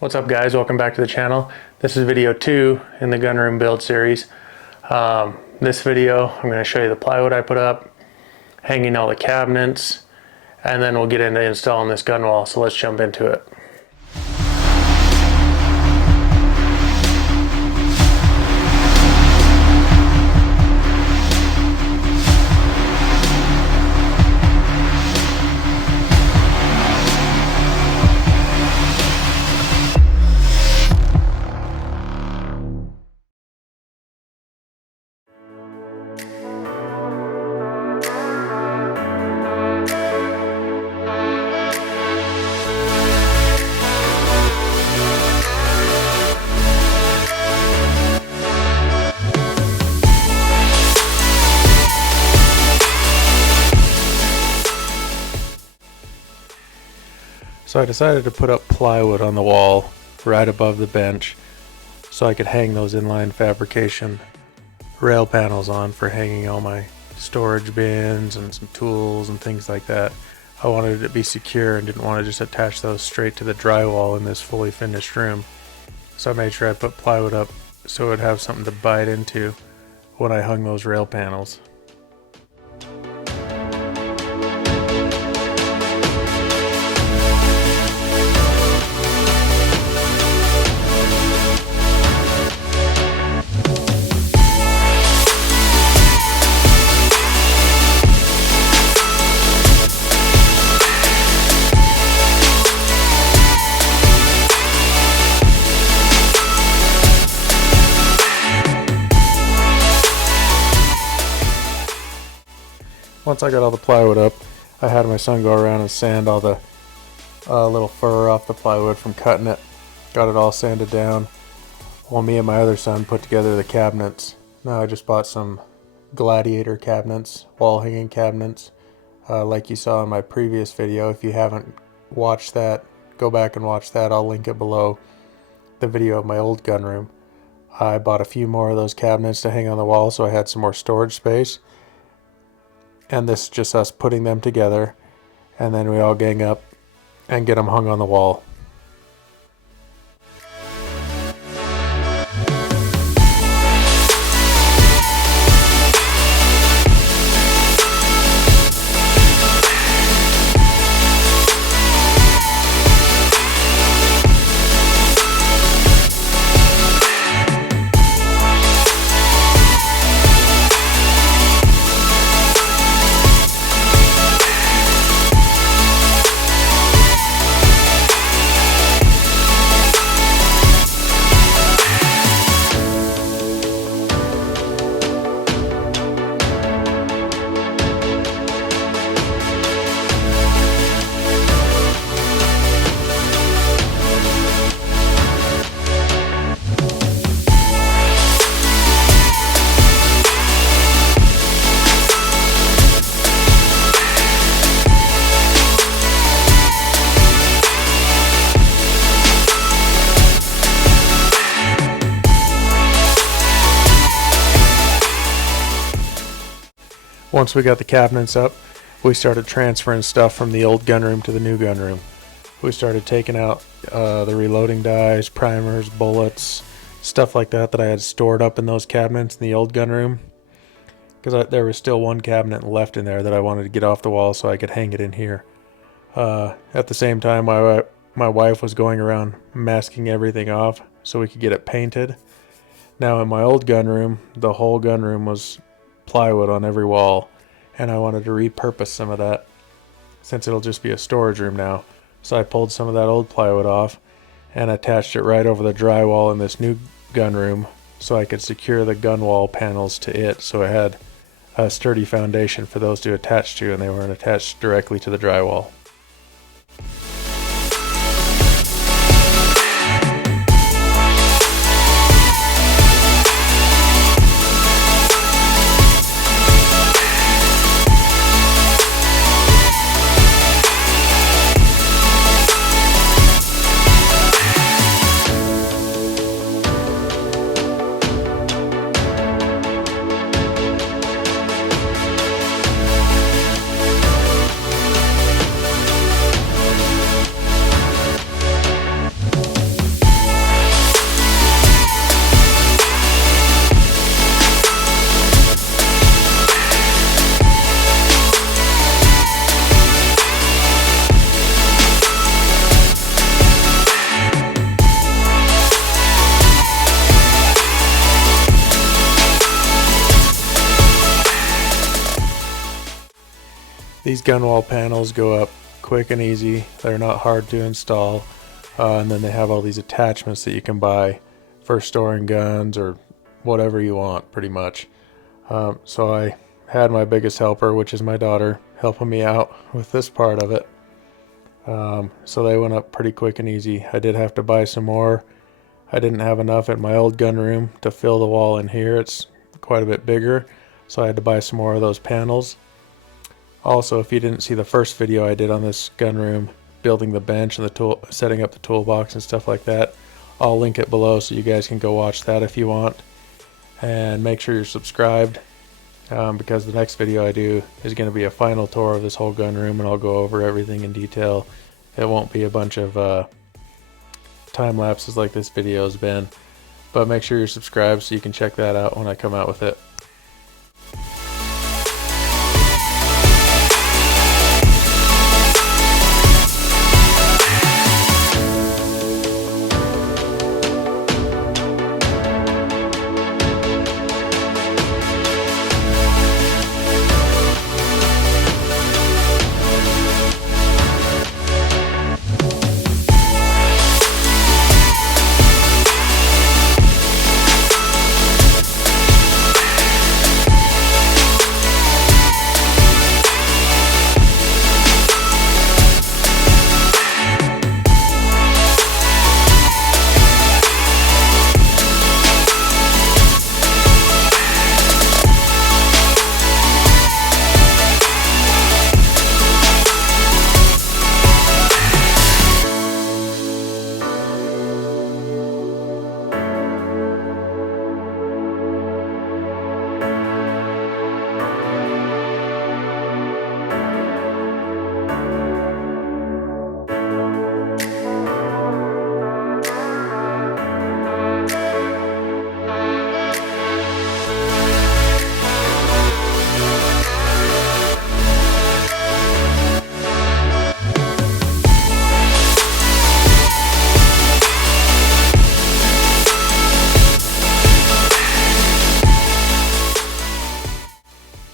What's up guys, welcome back to the channel. This is video 2 in the gunroom build series. This video I'm going to show you the plywood I put up, hanging all the cabinets, and then we'll get into installing this gun wall, so let's jump into it. So I decided to put up plywood on the wall right above the bench so I could hang those inline fabrication rail panels on for hanging all my storage bins and some tools and things like that. I wanted it to be secure and didn't want to just attach those straight to the drywall in this fully finished room. So I made sure I put plywood up so it would have something to bite into when I hung those rail panels. Once I got all the plywood up, I had my son go around and sand all the little fur off the plywood from cutting it. Got it all sanded down, while me and my other son put together the cabinets. Now I just bought some gladiator cabinets, wall hanging cabinets, like you saw in my previous video. If you haven't watched that, go back and watch that. I'll link it below the video of my old gun room. I bought a few more of those cabinets to hang on the wall so I had some more storage space. And this is just us putting them together, and then we all gang up and get them hung on the wall. Once we got the cabinets up, we started transferring stuff from the old gunroom to the new gunroom. We started taking out the reloading dies, primers, bullets, stuff like that I had stored up in those cabinets in the old gunroom, because there was still one cabinet left in there that I wanted to get off the wall so I could hang it in here. At the same time, my wife was going around masking everything off so we could get it painted. Now in my old gunroom, the whole gunroom was plywood on every wall, and I wanted to repurpose some of that since it'll just be a storage room now. So I pulled some of that old plywood off and attached it right over the drywall in this new gun room so I could secure the gun wall panels to it, so I had a sturdy foundation for those to attach to, and they weren't attached directly to the drywall. These gun wall panels go up quick and easy. They're not hard to install. And then they have all these attachments that you can buy for storing guns or whatever you want, pretty much. So I had my biggest helper, which is my daughter, helping me out with this part of it. So they went up pretty quick and easy. I did have to buy some more. I didn't have enough at my old gun room to fill the wall in here. It's quite a bit bigger, so I had to buy some more of those panels. Also, if you didn't see the first video I did on this gun room, building the bench and the tool, setting up the toolbox and stuff like that, I'll link it below so you guys can go watch that if you want. And make sure you're subscribed, because the next video I do is going to be a final tour of this whole gun room, and I'll go over everything in detail. It won't be a bunch of time lapses like this video has been, but make sure you're subscribed so you can check that out when I come out with it.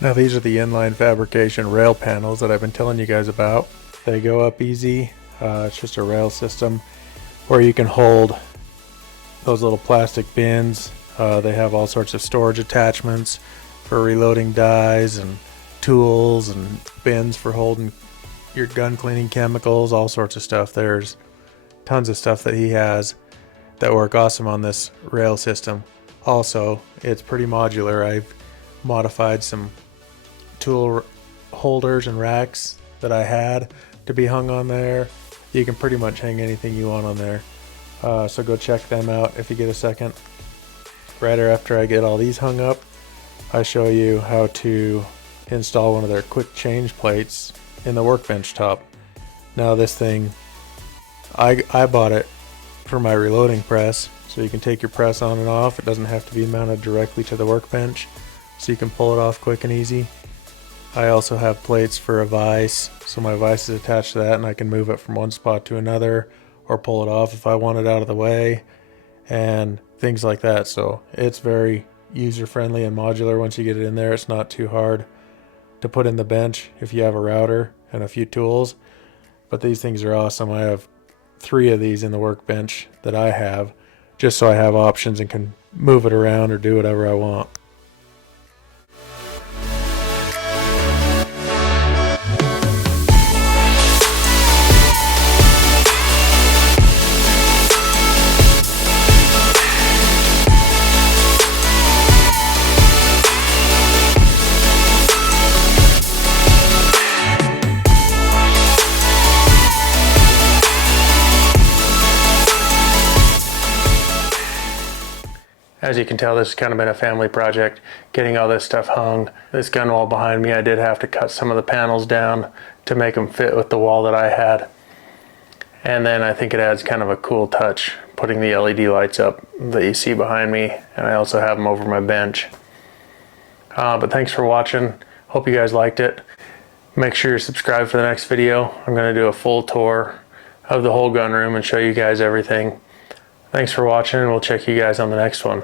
Now these are the inline fabrication rail panels that I've been telling you guys about. They go up easy. It's just a rail system where you can hold those little plastic bins. They have all sorts of storage attachments for reloading dies and tools, and bins for holding your gun cleaning chemicals, all sorts of stuff. There's tons of stuff that he has that work awesome on this rail system. Also, it's pretty modular. I've modified some tool holders and racks that I had to be hung on there. You can pretty much hang anything you want on there. So go check them out if you get a second. Right after I get all these hung up, I show you how to install one of their quick change plates in the workbench top. Now this thing, I bought it for my reloading press, so you can take your press on and off. It doesn't have to be mounted directly to the workbench, so you can pull it off quick and easy. I also have plates for a vise, so my vise is attached to that and I can move it from one spot to another or pull it off if I want it out of the way, and things like that. So it's very user friendly and modular. Once you get it in there, it's not too hard to put in the bench if you have a router and a few tools. But these things are awesome. I have 3 of these in the workbench that I have, just so I have options and can move it around or do whatever I want. As you can tell, this has kind of been a family project, getting all this stuff hung. This gun wall behind me, I did have to cut some of the panels down to make them fit with the wall that I had. And then I think it adds kind of a cool touch, putting the LED lights up that you see behind me, and I also have them over my bench. But thanks for watching. Hope you guys liked it. Make sure you're subscribed for the next video. I'm going to do a full tour of the whole gun room and show you guys everything. Thanks for watching, and we'll check you guys on the next one.